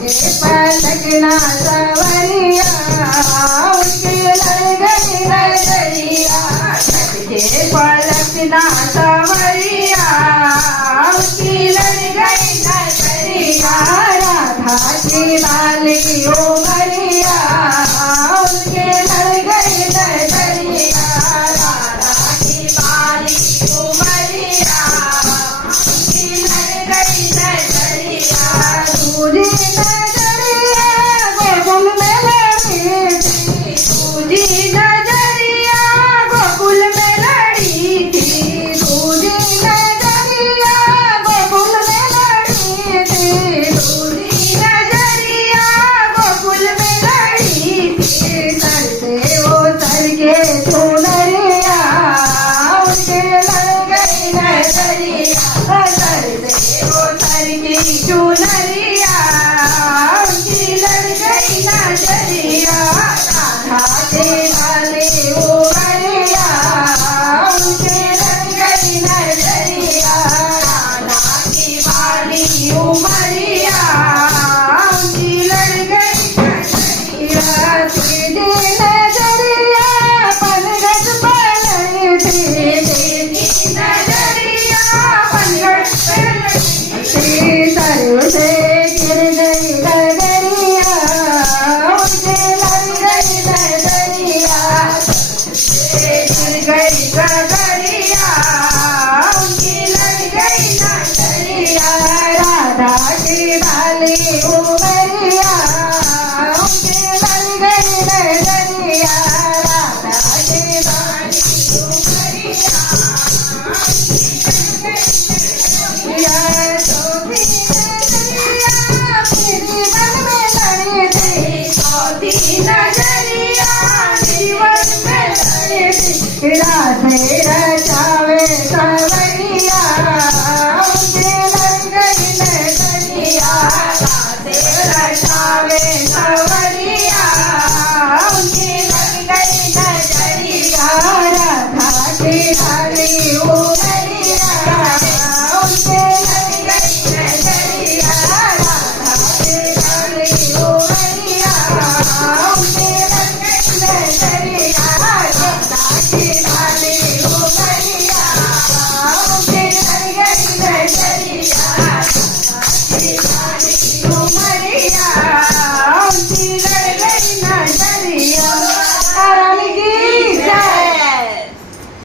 पलकना सवरिया उनके लड़ गई नजरिया के पलकना सवरिया उनकी लड़ गई नजरिया राधा की बाली उमरिया उनके लड़ गई नजरिया राधा की बाली उमरिया उनकी लड़ गई नजरिया दूरी चुनरिया उनकी लड़ गई नजरिया राधा के वाले उमरिया उनके लड़ गई नजरिया राधा की वाली उमरिया उनकी लड़ गई नजरिया सीधी नजरिया पनघट पर सीधी नजरिया पनघट पर से गिर गई नजरिया उनके लड़ गई नजरिया गिर गई नजरिया उनकी लड़ गई नजरिया राधा की बाली उमरिया उनके लड़ गई नजरिया राधा की बाली उमरिया नजरिया जीवन में राधे रचावे सवरिया